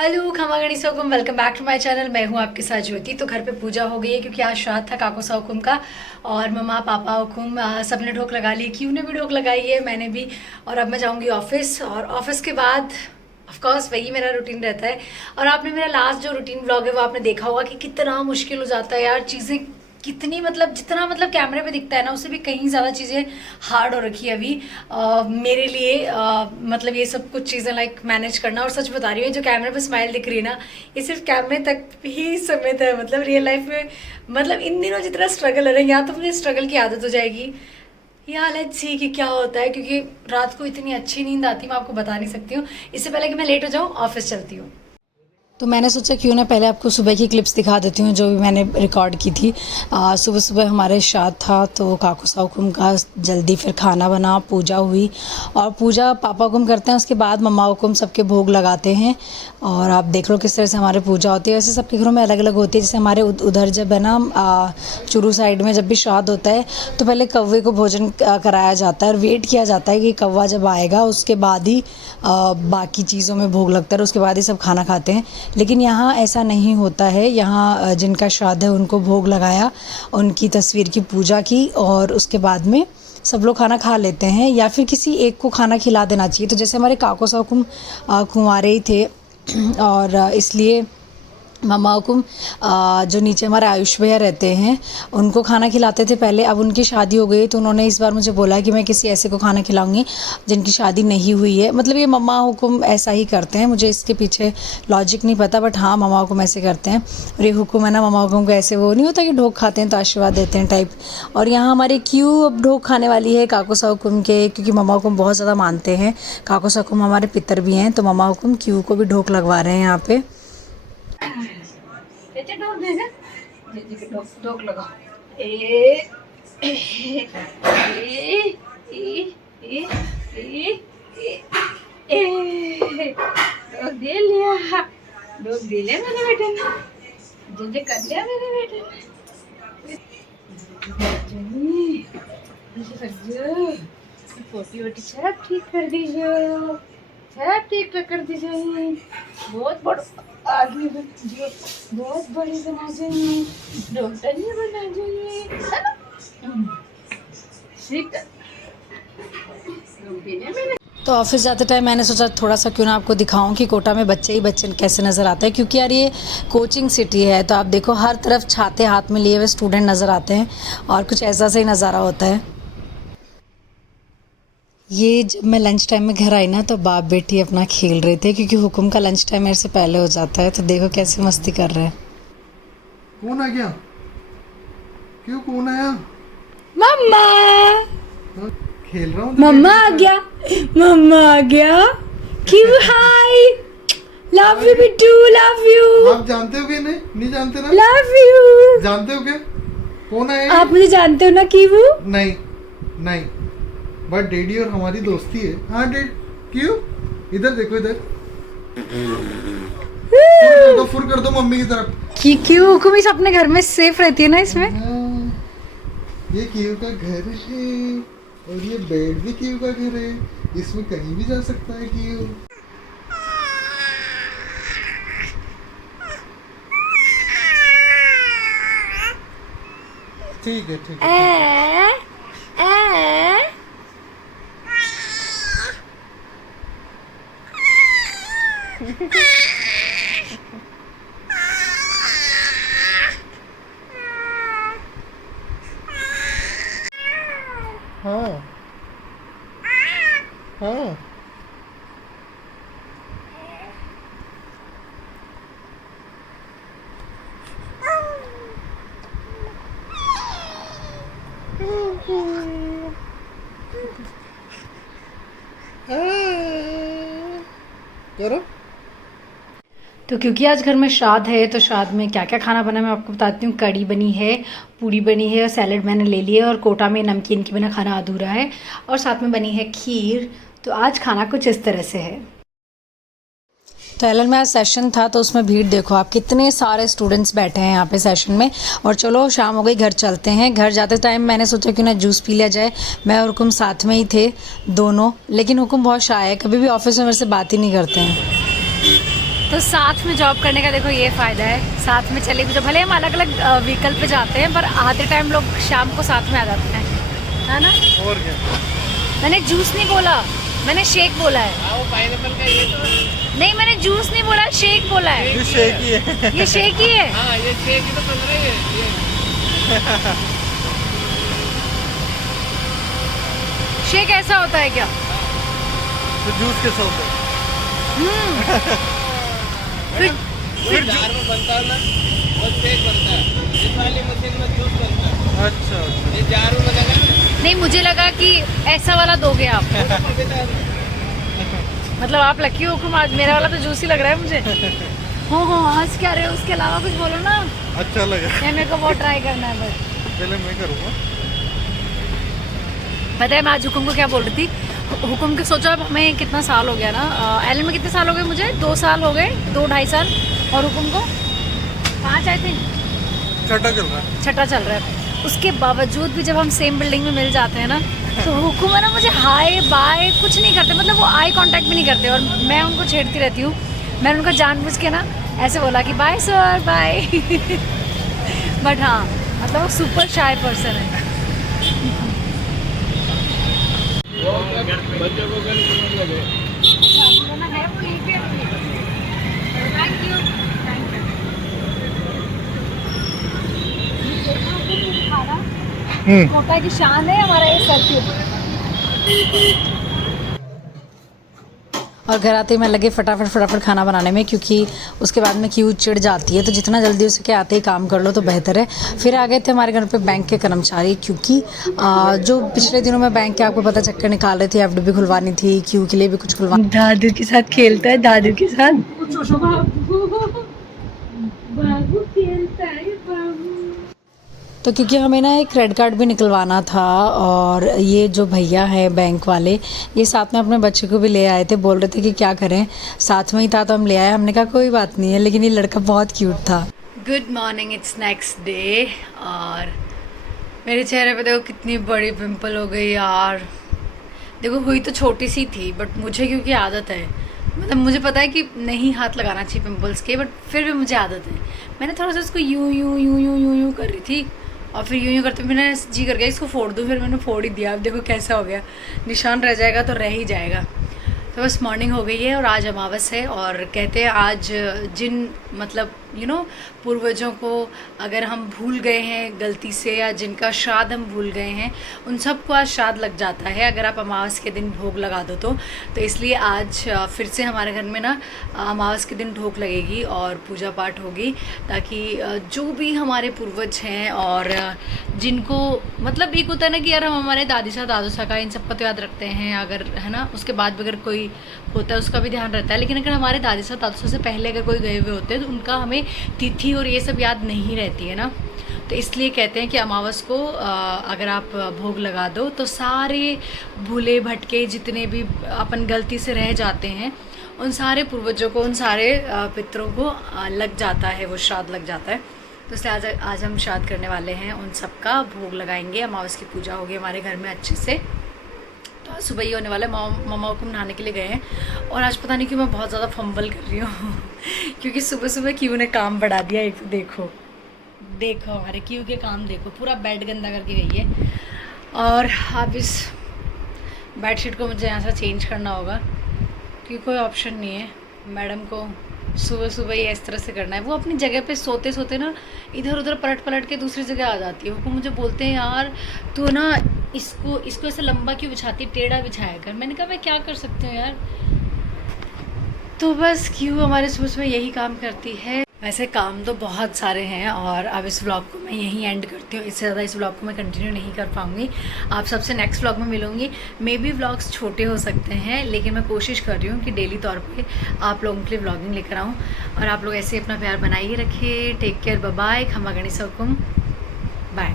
Hello खमा गणिसोकुम, welcome back to my channel. मैं हूं आपके साथ ज्योति। तो घर पे पूजा हो गई है क्योंकि आज श्राद्ध था काको साकुम का। और मम्मा पापा हुकुम सबने ढोक लगा ली, क्यों ने भी ढोक लगाई है, मैंने भी। और अब मैं जाऊंगी ऑफिस, और ऑफिस के बाद ऑफ कोर्स वही मेरा रूटीन रहता है। और आपने मेरा लास्ट जो रूटीन व्लॉग है वो आपने देखा होगा कि कितना मुश्किल हो जाता है यार, चीज़ें कितनी मतलब जितना मतलब कैमरे पे दिखता है ना, उससे भी कहीं ज़्यादा चीज़ें हार्ड हो रखी है अभी मेरे लिए। मतलब ये सब कुछ चीज़ें लाइक मैनेज करना। और सच बता रही हूँ, जो कैमरे पे स्माइल दिख रही है ना, ये सिर्फ कैमरे तक ही सीमित है। मतलब रियल लाइफ में मतलब इन दिनों जितना स्ट्रगल है, या तो मुझे स्ट्रगल की आदत हो जाएगी, या लेट्स सी कि क्या होता है। क्योंकि रात को इतनी अच्छी नींद आती है, मैं आपको बता नहीं सकती हूँ। इससे पहले कि मैं लेट हो जाऊँ, ऑफिस चलती हूँ। तो मैंने सोचा क्यों ना पहले आपको सुबह की क्लिप्स दिखा देती हूँ जो भी मैंने रिकॉर्ड की थी। सुबह सुबह हमारे श्राद्ध था, तो काकू साकुम का जल्दी फिर खाना बना, पूजा हुई। और पूजा पापा हुकुम करते हैं, उसके बाद मम्मा हुकुम सबके भोग लगाते हैं। और आप देख लो किस तरह से हमारे पूजा होती है। वैसे सबके घरों में अलग अलग होती है। जैसे हमारे उधर जब है ना चुरू साइड में जब भी श्राद्ध होता है तो पहले कौवे को भोजन कराया जाता है और वेट किया जाता है कि कौवा जब आएगा उसके बाद ही बाकी चीज़ों में भोग लगता है, उसके बाद ही सब खाना खाते हैं। लेकिन यहाँ ऐसा नहीं होता है। यहाँ जिनका श्राद्ध है उनको भोग लगाया, उनकी तस्वीर की पूजा की, और उसके बाद में सब लोग खाना खा लेते हैं, या फिर किसी एक को खाना खिला देना चाहिए। तो जैसे हमारे काको साकुम कुंवारे ही थे और इसलिए मम्मा हुकुम जो नीचे हमारे आयुष भैया रहते हैं उनको खाना खिलाते थे पहले। अब उनकी शादी हो गई तो उन्होंने इस बार मुझे बोला कि मैं किसी ऐसे को खाना खिलाऊंगी जिनकी शादी नहीं हुई है। मतलब ये मम्मा हुकुम ऐसा ही करते हैं, मुझे इसके पीछे लॉजिक नहीं पता, बट हाँ मम्मा हुकुम ऐसे करते हैं। और ये हुकुम है ना, मम्मा हुकुम को ऐसे वो नहीं होता कि ढोक खाते हैं तो आशीर्वाद देते हैं टाइप। और यहाँ हमारे क्यों अब ढोक खाने वाली है काको साकुम के, क्योंकि मम्मा हुकुम बहुत ज़्यादा मानते हैं। काको साकुम हमारे पितर भी हैं, तो मम्मा हुकुम क्यों को भी ढोक लगवा रहे हैं यहाँ पे। ढोक लगा दे लिया, डोक दिले मेरे बेटे ने, जो कर लिया मेरे बेटे ने। पोटी वोटी सब ठीक कर दीजिए, सब ठीक कर दीजिए। बहुत बड़ा आदमी बन जाइए, बहुत बड़ी बना जाइए, डॉक्टर ही बना जाइए, है ना। तो ऑफिस जाते टाइम मैंने सोचा थोड़ा सा क्यों ना आपको दिखाऊं कि कोटा में बच्चे ही बच्चे कैसे नज़र आते हैं। क्योंकि यार ये कोचिंग सिटी है, तो आप देखो हर तरफ छाते हाथ में लिए हुए स्टूडेंट नज़र आते हैं, और कुछ ऐसा सा ही नज़ारा होता है। ये जब मैं लंच टाइम में घर आई ना, तो बाप बेटी अपना खेल रहे थे, क्योंकि हुकुम का लंच टाइम मेरे से पहले हो जाता है। तो देखो कैसे मस्ती कर रहे हैं। कौन आ गया? क्यों कौन आया? मम्मा, हाँ, खेल रहा हूँ। मम्मा आ गया, मम्मा आ गया। क्यों? Hi, love you Bittu, love you. आप जानते हो कि नहीं जानते ना? Love you. जानते हो क्या? कौन आया? आप मुझे जानते हो ना कीवू? नहीं नहीं, बट डैडी और हमारी दोस्ती है। हाँ डैड, क्यों? इधर देखो, इधर फुर कर दो मम्मी की तरफ। क्यों हुकुम इस अपने घर में सेफ रहती है ना इसमें। हाँ, ये क्यू का घर है और ये बेड भी क्यू का घर है, इसमें कहीं भी जा सकता है क्यू। ठीक है ठीक है। हाँ हाँ करो। तो क्योंकि आज घर में श्राद्ध है, तो श्राद्ध में क्या क्या खाना बना मैं आपको बताती हूँ। कड़ी बनी है, पूरी बनी है, और सैलेड मैंने ले लिया, और कोटा में नमकीन के बिना खाना अधूरा है, और साथ में बनी है खीर। तो आज खाना कुछ इस तरह से है। तो एल में आज सेशन था, तो उसमें भीड़ देखो आप, कितने सारे स्टूडेंट्स बैठे हैं यहाँ पे सेशन में। और चलो शाम हो गई, घर चलते हैं। घर जाते टाइम मैंने सोचा क्यों ना जूस पी लिया जाए। मैं और हुकुम साथ में ही थे दोनों, लेकिन हुकुम बहुत शाय है, कभी भी ऑफिस में मेरे से बात ही नहीं करते हैं। तो साथ में जॉब करने का देखो ये फ़ायदा है, साथ में चले भी तो भले हम अलग अलग व्हीकल पे जाते हैं पर आते टाइम लोग शाम को साथ में आ जाते हैं, है ना। और क्या, मैंने जूस नहीं बोला, मैंने शेक बोला है। वो पाइनएप्पल का ये तो नहीं मैंने जूस नहीं बोला, शेक बोला है। ये शेक ही है। ये शेक ही है। हाँ ये शेक ही तो बन रही है ये। शेक ऐसा होता है क्या? तो जूस के साथ है। फिर फिर जार में बनता है ना, वो शेक बनता है, इस वाली मशीन में जूस बनता है। अच्छा अच्छा। ये जार में बनेगा ना। नहीं मुझे लगा कि ऐसा वाला दोगे आप। मतलब आप लकी हो तुम, आज मेरा वाला तो जूस ही लग रहा है मुझे। हो आज क्या रहे हो, उसके अलावा कुछ बोलो ना। अच्छा लगा। या मेरे को वो ट्राई करना है बस। पहले मैं करूँगा। पता है मैं आज हुकुम को क्या बोल रही थी, हुकुम के सोचो अब हमें कितना साल हो गया ना, एल में कितने साल हो गए मुझे, 2 साल हो गए, 2-2.5 साल, और हुकुम को 5 आए थे, छठा चल रहा है। छठा चल रहा है। उसके बावजूद भी जब हम सेम बिल्डिंग में मिल जाते हैं ना, तो हुकुम है ना मुझे हाय बाय कुछ नहीं करते, मतलब वो आई कांटेक्ट भी नहीं करते, और मैं उनको छेड़ती रहती हूँ। मैंने उनका जानबूझ के ना ऐसे बोला कि बाय सर बाय। बट हाँ मतलब वो सुपर शाय पर्सन है। बच्चों को घर में लगे। कोटा की शान है हमारा ये सत्य। और घर आते ही मैं लगे फटाफट खाना बनाने में, क्योंकि उसके बाद में क्यों चिढ़ जाती है, तो जितना जल्दी हो सके आते ही काम कर लो तो बेहतर है। फिर आ गए थे हमारे घर पे बैंक के कर्मचारी, क्योंकि जो पिछले दिनों में बैंक के आपको पता चक्कर निकाल रहे थे, एफडी भी खुलवानी थी, क्यू के लिए भी कुछ खुलवाना। दादू के साथ खेलता है, दादू के साथ बाबू खेलता है बाबू। तो क्योंकि हमें ना एक क्रेडिट कार्ड भी निकलवाना था, और ये जो भैया हैं बैंक वाले, ये साथ में अपने बच्चे को भी ले आए थे, बोल रहे थे कि क्या करें, साथ में ही था तो हम ले आए। हमने कहा कोई बात नहीं है, लेकिन ये लड़का बहुत क्यूट था। Good morning, it's next day, और मेरे चेहरे पे देखो कितनी बड़ी पिंपल हो गई यार। देखो हुई तो छोटी सी थी, बट मुझे क्योंकि आदत है, मतलब मुझे पता है कि नहीं हाथ लगाना चाहिए पिंपल्स के, बट फिर भी मुझे आदत है। मैंने थोड़ा सा इसको यूं कर रही थी, और फिर यूं करते मैंने जी कर गया इसको फोड़ दूँ, फिर मैंने फोड़ ही दिया। अब देखो कैसा हो गया, निशान रह जाएगा तो रह ही जाएगा। तो बस मॉर्निंग हो गई है, और आज अमावस है, और कहते हैं आज जिन मतलब पूर्वजों को अगर हम भूल गए हैं गलती से, या जिनका श्राद्ध हम भूल गए हैं, उन सबको आज श्राद्ध लग जाता है अगर आप अमावस के दिन भोग लगा दो तो इसलिए आज फिर से हमारे घर में ना अमावस के दिन भोग लगेगी और पूजा पाठ होगी, ताकि जो भी हमारे पूर्वज हैं और जिनको मतलब एक होता है ना कि यार हम हमारे दादी सा दादू सा का इन सबका तो याद रखते हैं, अगर है ना उसके बाद भी अगर कोई होता है उसका भी ध्यान रहता है, लेकिन अगर हमारे दादी सा दादू से पहले अगर कोई गए हुए होते हैं तो उनका हमें तिथि और ये सब याद नहीं रहती है ना। तो इसलिए कहते हैं कि अमावस को अगर आप भोग लगा दो तो सारे भूले भटके जितने भी अपन गलती से रह जाते हैं उन सारे पूर्वजों को, उन सारे पितरों को लग जाता है, वो श्राद्ध लग जाता है। तो इसलिए आज हम श्राद्ध करने वाले हैं, उन सब का भोग लगाएंगे। अमावस की पूजा होगी हमारे घर में अच्छे से। तो आज सुबह ही होने वाला है, मामा को नहाने के लिए गए हैं, और आज पता नहीं क्यों मैं बहुत ज़्यादा फंबल कर रही हूँ क्योंकि सुबह सुबह क्यू ने काम बढ़ा दिया। एक देखो हमारे क्यू के काम देखो, पूरा बेड गंदा करके गई है। और अब इस बेडशीट को मुझे यहाँ से चेंज करना होगा क्योंकि कोई ऑप्शन नहीं है। मैडम को सुबह सुबह ही इस तरह से करना है, वो अपनी जगह पे सोते सोते ना इधर उधर पलट के दूसरी जगह आ जाती है। वो मुझे बोलते हैं यार तू ना इसको ऐसे लंबा क्यों बिछाती, टेढ़ा बिछाया कर। मैंने कहा मैं क्या कर सकती हूँ यार। तो बस क्यों हमारे सुबह सुबह यही काम करती है। वैसे काम तो बहुत सारे हैं, और अब इस व्लॉग को मैं यहीं एंड करती हूँ, इससे ज़्यादा इस व्लॉग को मैं कंटिन्यू नहीं कर पाऊँगी। आप सबसे नेक्स्ट व्लॉग में मिलूँगी। मे बी व्लॉग्स छोटे हो सकते हैं, लेकिन मैं कोशिश कर रही हूँ कि डेली तौर पे आप लोगों के लिए व्लॉगिंग लेकर आऊँ, और आप लोग ऐसे अपना प्यार बनाइए रखिए। टेक केयर, बाय बाय, खमा गणेश हुकुम, बाय।